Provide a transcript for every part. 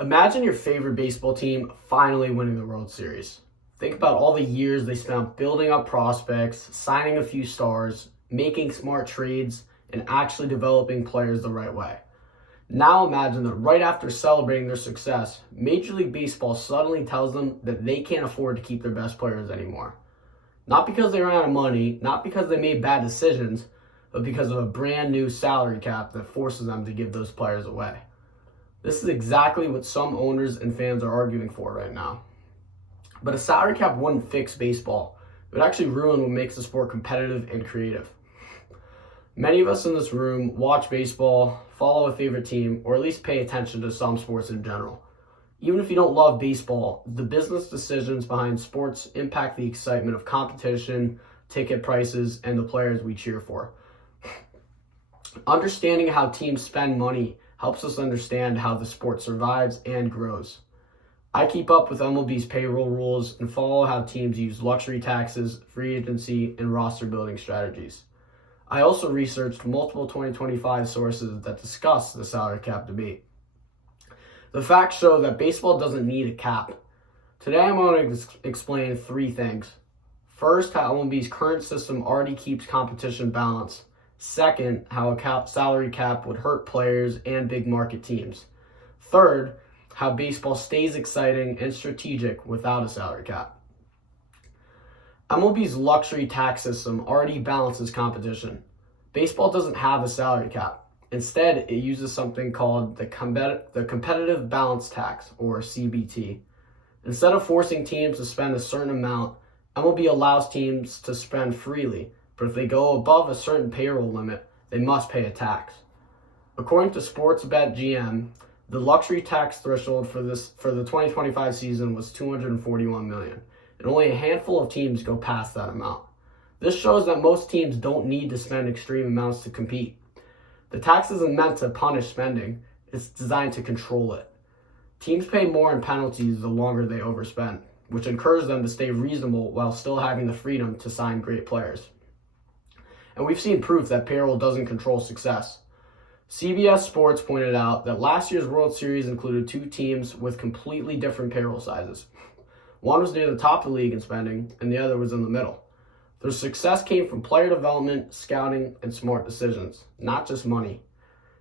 Imagine your favorite baseball team finally winning the World Series. Think about all the years they spent building up prospects, signing a few stars, making smart trades, and actually developing players the right way. Now imagine that right after celebrating their success, Major League Baseball suddenly tells them that they can't afford to keep their best players anymore. Not because they ran out of money, not because they made bad decisions, but because of a brand new salary cap that forces them to give those players away. This is exactly what some owners and fans are arguing for right now. But a salary cap wouldn't fix baseball. It would actually ruin what makes the sport competitive and creative. Many of us in this room watch baseball, follow a favorite team, or at least pay attention to some sports in general. Even if you don't love baseball, the business decisions behind sports impact the excitement of competition, ticket prices, and the players we cheer for. Understanding how teams spend money helps us understand how the sport survives and grows. I keep up with MLB's payroll rules and follow how teams use luxury taxes, free agency, and roster building strategies. I also researched multiple 2025 sources that discuss the salary cap debate. The facts show that baseball doesn't need a cap. Today I'm going to explain three things. First, how MLB's current system already keeps competition balanced. Second, how a salary cap would hurt players and big market teams. Third, how baseball stays exciting and strategic without a salary cap. MLB's luxury tax system already balances competition. Baseball doesn't have a salary cap. Instead, it uses something called the competitive balance tax, or CBT. Instead of forcing teams to spend a certain amount, MLB allows teams to spend freely, but if they go above a certain payroll limit, they must pay a tax. According to Sportsbet GM, the luxury tax threshold for the 2025 season was $241 million, and only a handful of teams go past that amount. This shows that most teams don't need to spend extreme amounts to compete. The tax isn't meant to punish spending, it's designed to control it. Teams pay more in penalties the longer they overspend, which encourages them to stay reasonable while still having the freedom to sign great players. And we've seen proof that payroll doesn't control success. CBS Sports pointed out that last year's World Series included two teams with completely different payroll sizes. One was near the top of the league in spending, and the other was in the middle. Their success came from player development, scouting, and smart decisions, not just money.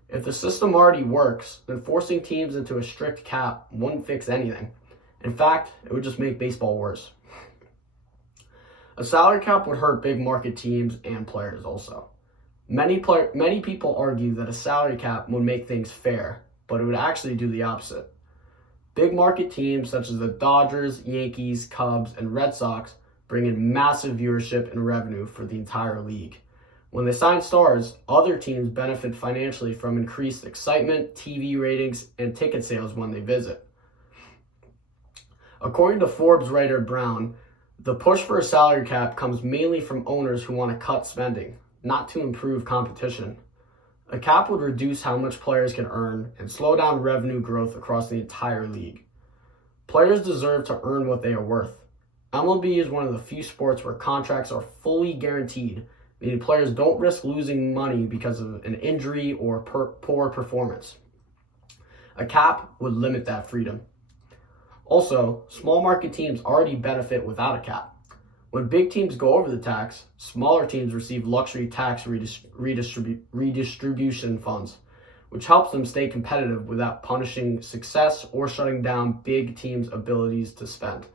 If the system already works, then forcing teams into a strict cap wouldn't fix anything. In fact, it would just make baseball worse. A salary cap would hurt big market teams and players also. Many people argue that a salary cap would make things fair, but it would actually do the opposite. Big market teams such as the Dodgers, Yankees, Cubs, and Red Sox bring in massive viewership and revenue for the entire league. When they sign stars, other teams benefit financially from increased excitement, TV ratings, and ticket sales when they visit. According to Forbes writer Brown, the push for a salary cap comes mainly from owners who want to cut spending, not to improve competition. A cap would reduce how much players can earn and slow down revenue growth across the entire league. Players deserve to earn what they are worth. MLB is one of the few sports where contracts are fully guaranteed, meaning players don't risk losing money because of an injury or poor performance. A cap would limit that freedom. Also, small market teams already benefit without a cap. When big teams go over the tax, smaller teams receive luxury tax redistribution funds, which helps them stay competitive without punishing success or shutting down big teams' abilities to spend.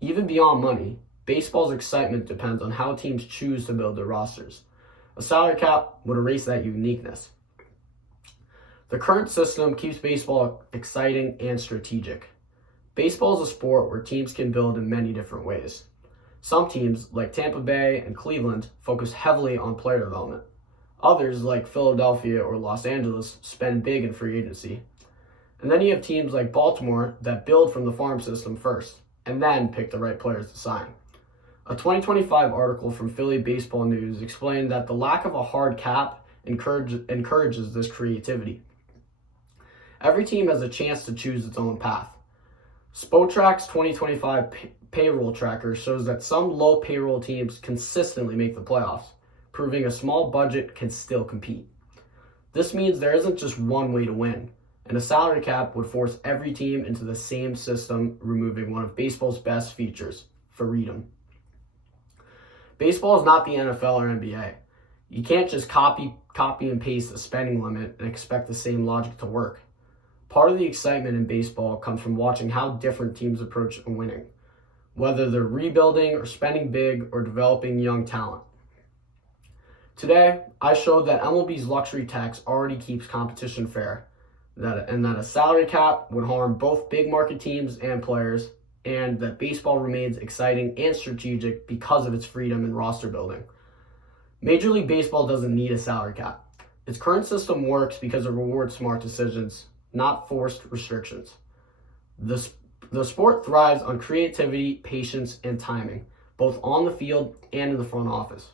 Even beyond money, baseball's excitement depends on how teams choose to build their rosters. A salary cap would erase that uniqueness. The current system keeps baseball exciting and strategic. Baseball is a sport where teams can build in many different ways. Some teams, like Tampa Bay and Cleveland, focus heavily on player development. Others, like Philadelphia or Los Angeles, spend big in free agency. And then you have teams like Baltimore that build from the farm system first, and then pick the right players to sign. A 2025 article from Philly Baseball News explained that the lack of a hard cap encourages this creativity. Every team has a chance to choose its own path. Spotrac's 2025 payroll tracker shows that some low payroll teams consistently make the playoffs, proving a small budget can still compete. This means there isn't just one way to win. And a salary cap would force every team into the same system, removing one of baseball's best features, freedom. Baseball is not the NFL or NBA. You can't just copy and paste a spending limit and expect the same logic to work. Part of the excitement in baseball comes from watching how different teams approach winning, whether they're rebuilding or spending big or developing young talent. Today, I showed that MLB's luxury tax already keeps competition fair, and that a salary cap would harm both big market teams and players, and that baseball remains exciting and strategic because of its freedom and roster building. Major League Baseball doesn't need a salary cap. Its current system works because it rewards smart decisions, not forced restrictions. The sport thrives on creativity, patience, and timing, both on the field and in the front office.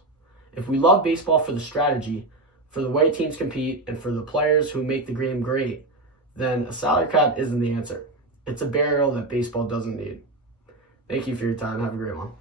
If we love baseball for the strategy, for the way teams compete, and for the players who make the game great, then a salary cap isn't the answer. It's a burial that baseball doesn't need. Thank you for your time. Have a great one.